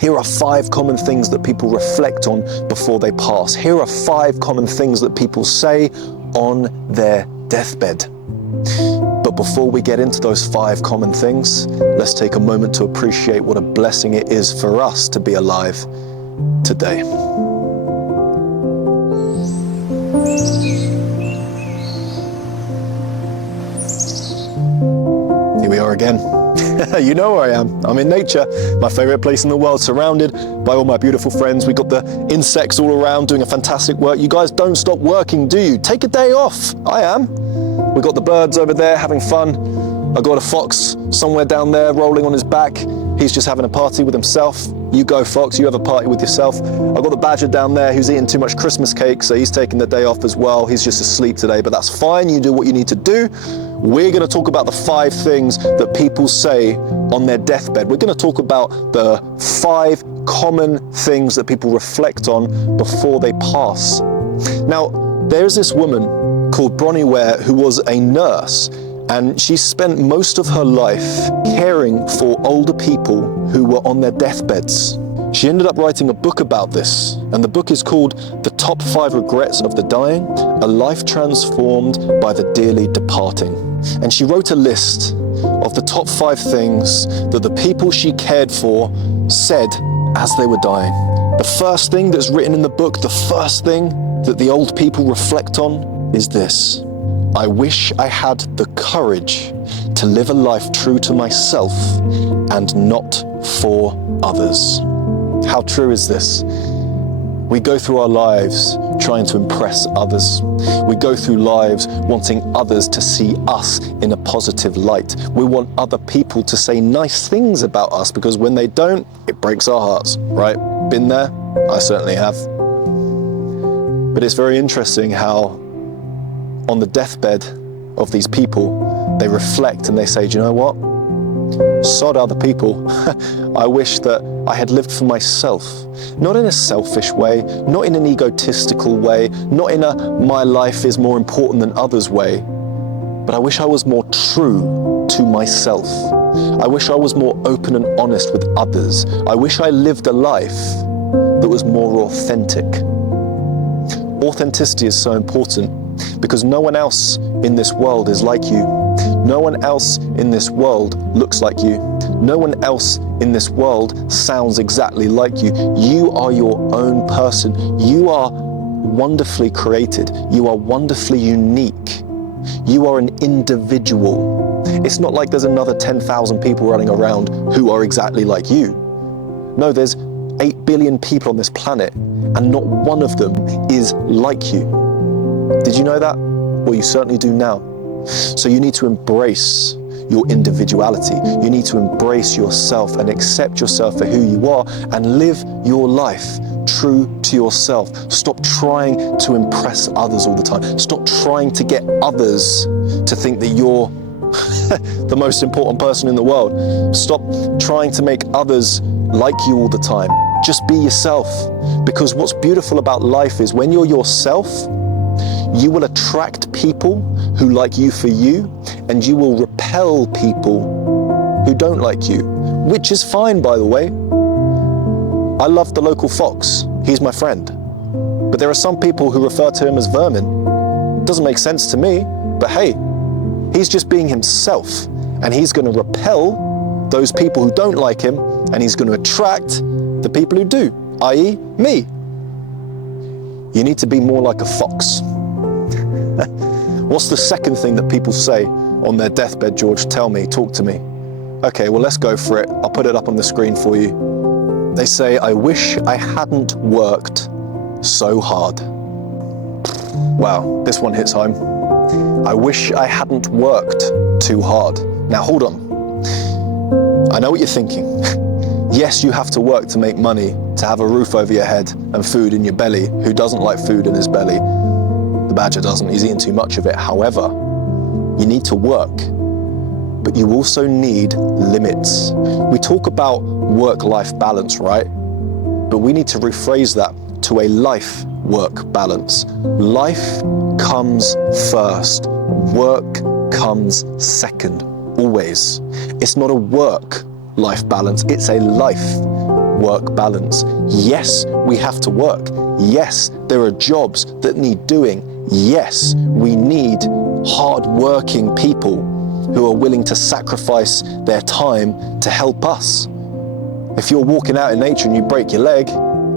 Here are 5 common things that people reflect on before they pass. Here are 5 common things that people say on their deathbed. But before we get into those 5 common things, let's take a moment to appreciate what a blessing it is for us to be alive today. Here we are again. You know where I am. I'm in nature, my favorite place in the world, surrounded by all my beautiful friends. We got the insects all around doing a fantastic work. You guys don't stop working, do you? Take a day off. I am. We got the birds over there having fun. I got a fox somewhere down there rolling on his back. He's just having a party with himself. You go, fox, you have a party with yourself. I've got the badger down there who's eating too much Christmas cake, so he's taking the day off as well. He's just asleep today, but that's fine. You do what you need to do. We're going to talk about the 5 things that people say on their deathbed. We're going to talk about the 5 common things that people reflect on before they pass. Now, there's this woman called Bronnie Ware who was a nurse, and she spent most of her life caring for older people who were on their deathbeds. She ended up writing a book about this, and the book is called The Top 5 Regrets of the Dying, A Life Transformed by the Dearly Departing. And she wrote a list of the top 5 things that the people she cared for said as they were dying. The first thing that's written in the book, the first thing that the old people reflect on is this: I wish I had the courage to live a life true to myself and not for others. How true is this? We go through our lives trying to impress others. We go through lives wanting others to see us in a positive light. We want other people to say nice things about us, because when they don't, it breaks our hearts, right? Been there? I certainly have. But it's very interesting how on the deathbed of these people, they reflect and they say, do you know what? Sod other people. I wish that I had lived for myself, not in a selfish way, not in an egotistical way, not in a my life is more important than others way, but I wish I was more true to myself. I wish I was more open and honest with others. I wish I lived a life that was more authentic. Authenticity is so important because no one else in this world is like you. No one else in this world looks like you. No one else in this world sounds exactly like you. You are your own person. You are wonderfully created. You are wonderfully unique. You are an individual. It's not like there's another 10,000 people running around who are exactly like you. No, there's 8 billion people on this planet, and not one of them is like you. Did you know that? Well, you certainly do now. So you need to embrace your individuality. You need to embrace yourself and accept yourself for who you are and live your life true to yourself. Stop trying to impress others all the time. Stop trying to get others to think that you're the most important person in the world. Stop trying to make others like you all the time. Just be yourself. Because what's beautiful about life is when you're yourself, you will attract people who like you for you, and you will repel people who don't like you, which is fine, by the way. I love the local fox. He's my friend. But there are some people who refer to him as vermin. It doesn't make sense to me, but hey, he's just being himself, and he's going to repel those people who don't like him, and he's going to attract the people who do, i.e. me. You need to be more like a fox. What's the second thing that people say on their deathbed, George? Tell me, talk to me. Okay, well, let's go for it. I'll put it up on the screen for you. They say, I wish I hadn't worked so hard. Wow, this one hits home. I wish I hadn't worked too hard. Now, hold on. I know what you're thinking. Yes, you have to work to make money, to have a roof over your head and food in your belly. Who doesn't like food in his belly? The badger doesn't, he's eating too much of it. However, you need to work, but you also need limits. We talk about work-life balance, right? But we need to rephrase that to a life-work balance. Life comes first, work comes second, always. It's not a work-life balance, it's a life work balance. Yes, we have to work. Yes, there are jobs that need doing. Yes, we need hard-working people who are willing to sacrifice their time to help us. If you're walking out in nature and you break your leg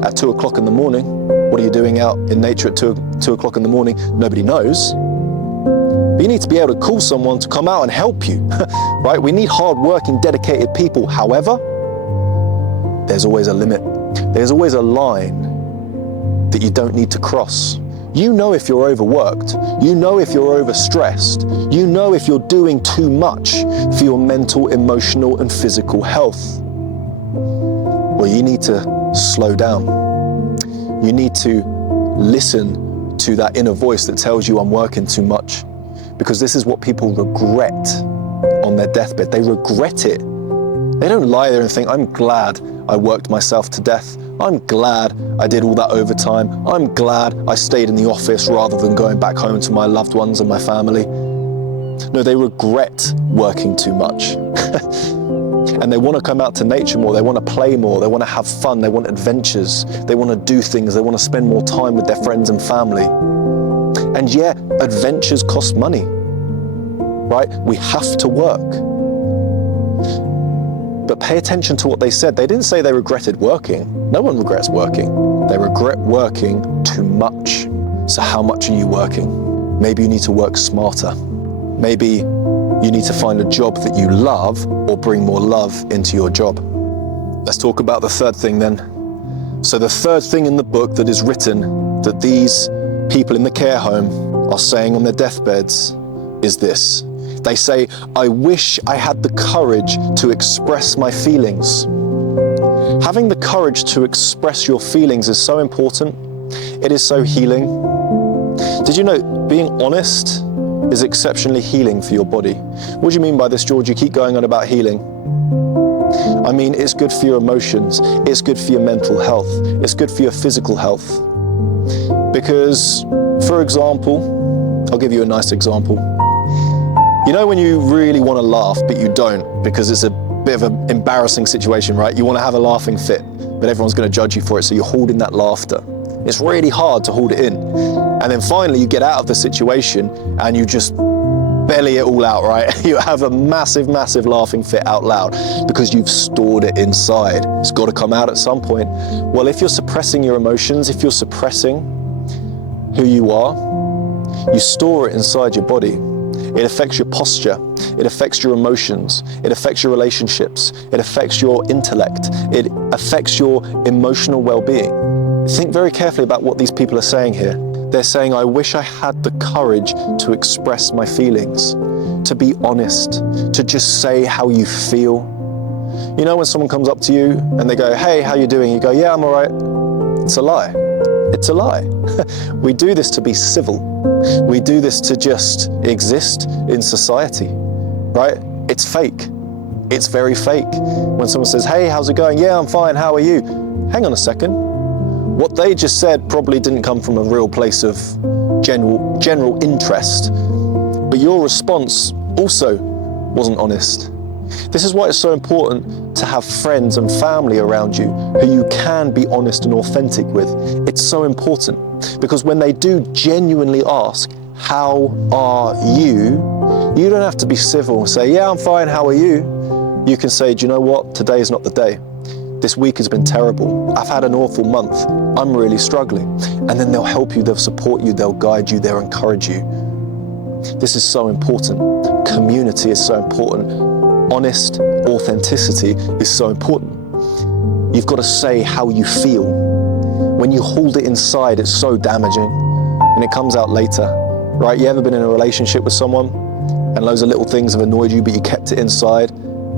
at 2 o'clock in the morning, what are you doing out in nature at 2 o'clock in the morning? Nobody knows. But you need to be able to call someone to come out and help you, right? We need hard-working, dedicated people. However, there's always a limit. There's always a line that you don't need to cross. You know if you're overworked. You know if you're overstressed. You know if you're doing too much for your mental, emotional, and physical health. Well, you need to slow down. You need to listen to that inner voice that tells you I'm working too much, because this is what people regret on their deathbed. They regret it. They don't lie there and think, I'm glad I worked myself to death. I'm glad I did all that overtime. I'm glad I stayed in the office rather than going back home to my loved ones and my family. No, they regret working too much. And they want to come out to nature more. They want to play more. They want to have fun. They want adventures. They want to do things. They want to spend more time with their friends and family. And yeah, adventures cost money, right? We have to work. But pay attention to what they said. They didn't say they regretted working. No one regrets working. They regret working too much. So how much are you working? Maybe you need to work smarter. Maybe you need to find a job that you love or bring more love into your job. Let's talk about the third thing then. So the third thing in the book that is written that these people in the care home are saying on their deathbeds is this. They say, I wish I had the courage to express my feelings. Having the courage to express your feelings is so important. It is so healing. Did you know being honest is exceptionally healing for your body? What do you mean by this, George? You keep going on about healing. I mean, it's good for your emotions. It's good for your mental health. It's good for your physical health. Because, for example, I'll give you a nice example. You know when you really want to laugh, but you don't because it's a bit of an embarrassing situation, right? You want to have a laughing fit, but everyone's going to judge you for it, so you're holding that laughter. It's really hard to hold it in. And then finally you get out of the situation and you just belly it all out, right? You have a massive, massive laughing fit out loud because you've stored it inside. It's got to come out at some point. Well, if you're suppressing your emotions, if you're suppressing who you are, you store it inside your body. It affects your posture. It affects your emotions. It affects your relationships. It affects your intellect. It affects your emotional well-being. Think very carefully about what these people are saying here. They're saying, I wish I had the courage to express my feelings, to be honest, to just say how you feel. You know when someone comes up to you and they go, hey, how you doing? You go, yeah, I'm all right. It's a lie. It's a lie. We do this to be civil. We do this to just exist in society, right? It's fake. It's very fake. When someone says, hey, how's it going? Yeah, I'm fine. How are you? Hang on a second. What they just said probably didn't come from a real place of general interest, but your response also wasn't honest. This is why it's so important to have friends and family around you who you can be honest and authentic with. It's so important because when they do genuinely ask, how are you? You don't have to be civil and say, yeah, I'm fine, how are you? You can say, do you know what? Today is not the day. This week has been terrible. I've had an awful month. I'm really struggling. And then they'll help you, they'll support you, they'll guide you, they'll encourage you. This is so important. Community is so important. Honest authenticity is so important. You've got to say how you feel. When you hold it inside, it's so damaging and it comes out later, right? You ever been in a relationship with someone and loads of little things have annoyed you, but you kept it inside,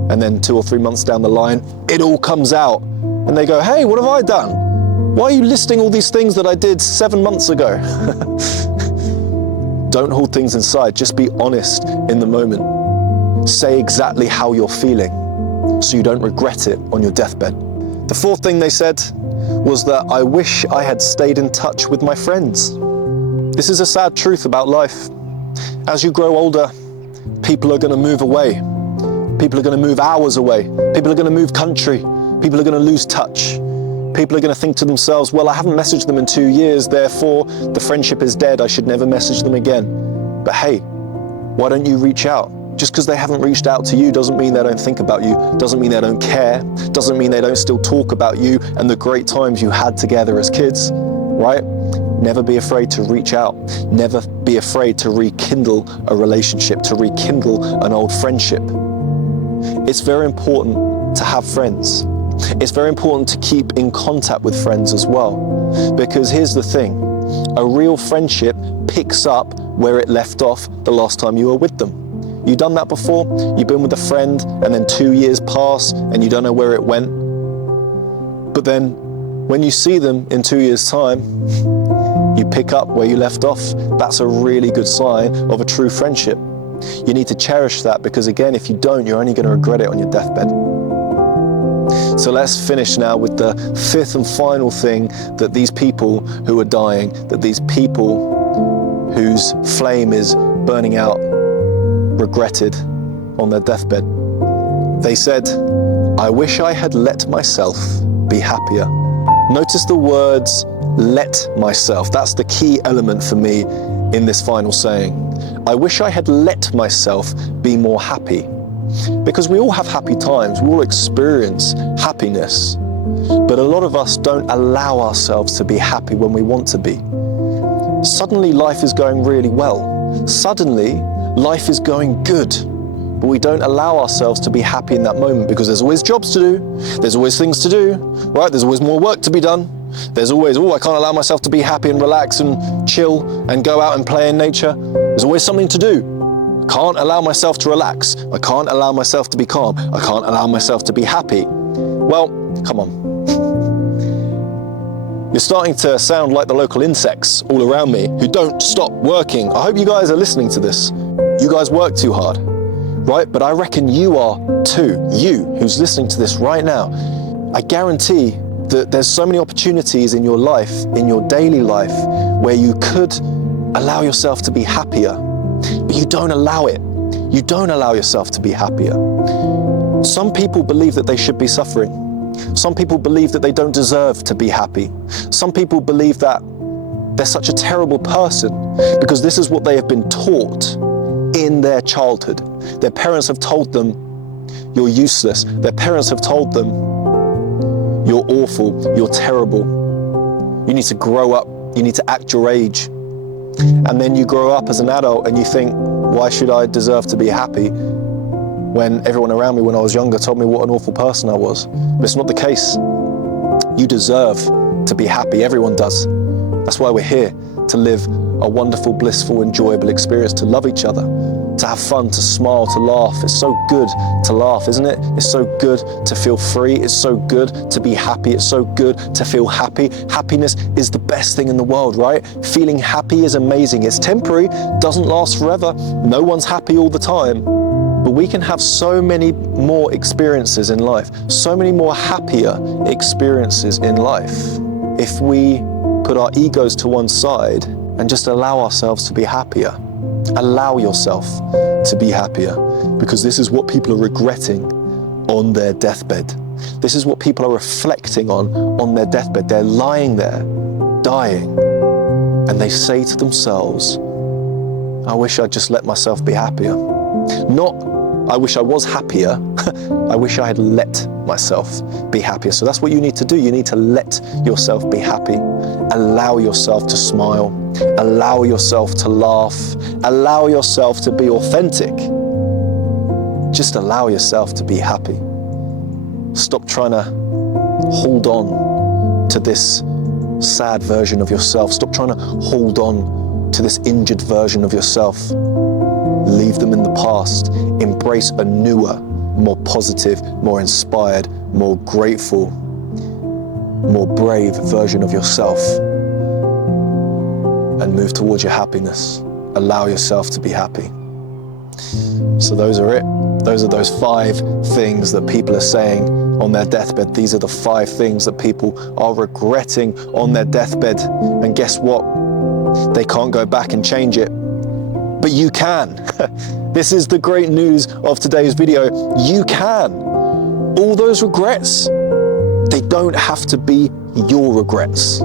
and then 2 or 3 months down the line, it all comes out and they go, hey, what have I done? Why are you listing all these things that I did 7 months ago? Don't hold things inside, just be honest in the moment. Say exactly how you're feeling so you don't regret it on your deathbed. The fourth thing they said was that I wish I had stayed in touch with my friends. This is a sad truth about life. As you grow older, people are going to move away. People are going to move hours away. People are going to move country. People are going to lose touch. People are going to think to themselves, well, I haven't messaged them in 2 years, therefore the friendship is dead, I should never message them again. But hey, why don't you reach out? Just because they haven't reached out to you doesn't mean they don't think about you, doesn't mean they don't care, doesn't mean they don't still talk about you and the great times you had together as kids, right? Never be afraid to reach out. Never be afraid to rekindle a relationship, to rekindle an old friendship. It's very important to have friends. It's very important to keep in contact with friends as well. Because here's the thing, a real friendship picks up where it left off the last time you were with them. You done that before? You've been with a friend and then 2 years pass and you don't know where it went. But then when you see them in 2 years' time, you pick up where you left off. That's a really good sign of a true friendship. You need to cherish that because again, if you don't, you're only going to regret it on your deathbed. So let's finish now with the fifth and final thing that these people who are dying, that these people whose flame is burning out, regretted on their deathbed. They said, I wish I had let myself be happier. Notice the words, let myself. That's the key element for me in this final saying. I wish I had let myself be more happy. Because we all have happy times, we all experience happiness, but a lot of us don't allow ourselves to be happy when we want to be. Suddenly life is going really well. Suddenly life is going good, but we don't allow ourselves to be happy in that moment because there's always jobs to do, there's always things to do, right? There's always more work to be done. There's always, I can't allow myself to be happy and relax and chill and go out and play in nature. There's always something to do. I can't allow myself to relax. I can't allow myself to be calm. I can't allow myself to be happy. Well, come on. You're starting to sound like the local insects all around me who don't stop working. I hope you guys are listening to this. You guys work too hard, right? But I reckon you are too. You who's listening to this right now, I guarantee that there's so many opportunities in your life, in your daily life, where you could allow yourself to be happier, but you don't allow it. You don't allow yourself to be happier. Some people believe that they should be suffering. Some people believe that they don't deserve to be happy. Some people believe that they're such a terrible person because this is what they have been taught in their childhood. Their parents have told them, you're useless. Their parents have told them, you're awful, you're terrible. You need to grow up, you need to act your age. And then you grow up as an adult and you think, why should I deserve to be happy when everyone around me when I was younger told me what an awful person I was? But it's not the case. You deserve to be happy, everyone does. That's why we're here, to live a wonderful, blissful, enjoyable experience, to love each other, to have fun, to smile, to laugh. It's so good to laugh, isn't it? It's so good to feel free. It's so good to be happy. It's so good to feel happy. Happiness is the best thing in the world, right? Feeling happy is amazing. It's temporary, doesn't last forever. No one's happy all the time. But we can have so many more experiences in life, so many more happier experiences in life if we put our egos to one side and just allow ourselves to be happier. Allow yourself to be happier, because this is what people are regretting on their deathbed. This is what people are reflecting on their deathbed. They're lying there, dying, and they say to themselves, I wish I'd just let myself be happier. Not, I wish I was happier. I wish I had let myself be happier. So that's what you need to do. You need to let yourself be happy. Allow yourself to smile. Allow yourself to laugh. Allow yourself to be authentic. Just allow yourself to be happy. Stop trying to hold on to this sad version of yourself. Stop trying to hold on to this injured version of yourself. Leave them in the past. Embrace a newer, more positive, more inspired, more grateful, more brave version of yourself, and move towards your happiness. Allow yourself to be happy. So those are it. Those are those 5 things that people are saying on their deathbed. These are the 5 things that people are regretting on their deathbed. And guess what? They can't go back and change it. But you can. This is the great news of today's video. You can. All those regrets, They don't have to be your regrets.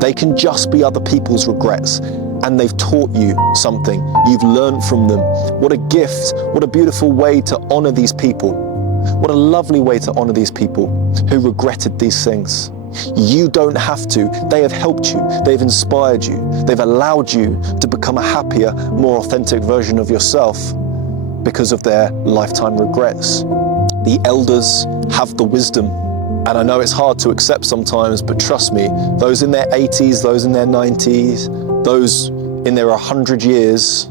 They can just be other people's regrets. And they've taught you something. You've learned from them. What a gift, what a beautiful way to honor these people. What a lovely way to honor these people who regretted these things. You don't have to. They have helped you. They've inspired you. They've allowed you to become a happier, more authentic version of yourself because of their lifetime regrets. The elders have the wisdom. And I know it's hard to accept sometimes, but trust me, those in their 80s, those in their 90s, those in their 100 years,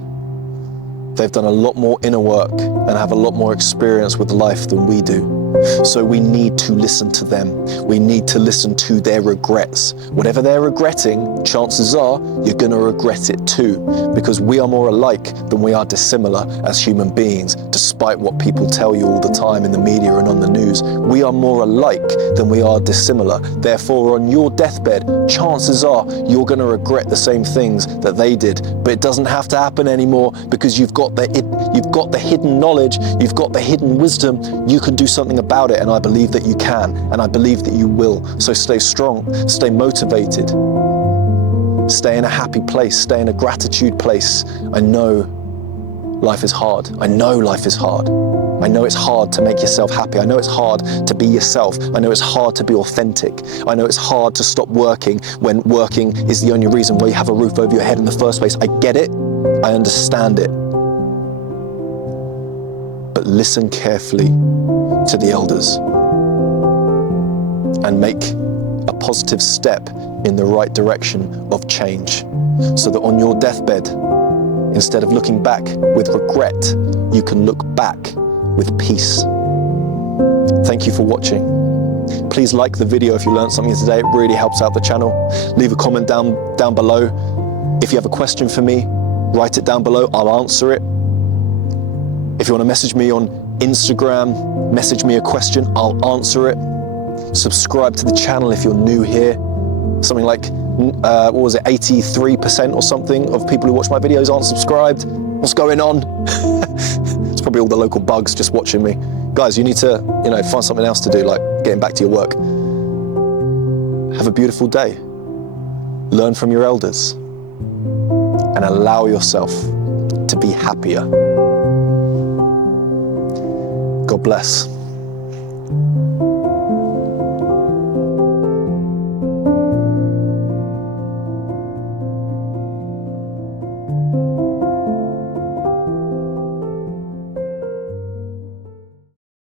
they've done a lot more inner work and have a lot more experience with life than we do. So we need to listen to them. We need to listen to their regrets. Whatever they're regretting, chances are you're going to regret it too, because we are more alike than we are dissimilar as human beings, despite what people tell you all the time in the media and on the news. We are more alike than we are dissimilar. Therefore, on your deathbed, chances are you're going to regret the same things that they did. But it doesn't have to happen anymore, because you've got the hidden knowledge, you've got the hidden wisdom. You can do something about it, and I believe that you can, and I believe that you will. So stay strong, stay motivated, stay in a happy place, stay in a gratitude place. I know life is hard. I know life is hard. I know it's hard to make yourself happy. I know it's hard to be yourself. I know it's hard to be authentic. I know it's hard to stop working when working is the only reason why you have a roof over your head in the first place. I get it. I understand it. But listen carefully to the elders and make a positive step in the right direction of change, so that on your deathbed, instead of looking back with regret, you can look back with peace. Thank you for watching. Please like the video if you learned something today. It really helps out the channel. Leave a comment down below. If you have a question for me, write it down below. I'll answer it. If you want to message me on Instagram, message me a question, I'll answer it. Subscribe to the channel if you're new here. Something like, 83% or something of people who watch my videos aren't subscribed. What's going on? It's probably all the local bugs just watching me. Guys, you need to, find something else to do, like getting back to your work. Have a beautiful day. Learn from your elders and allow yourself to be happier. God bless.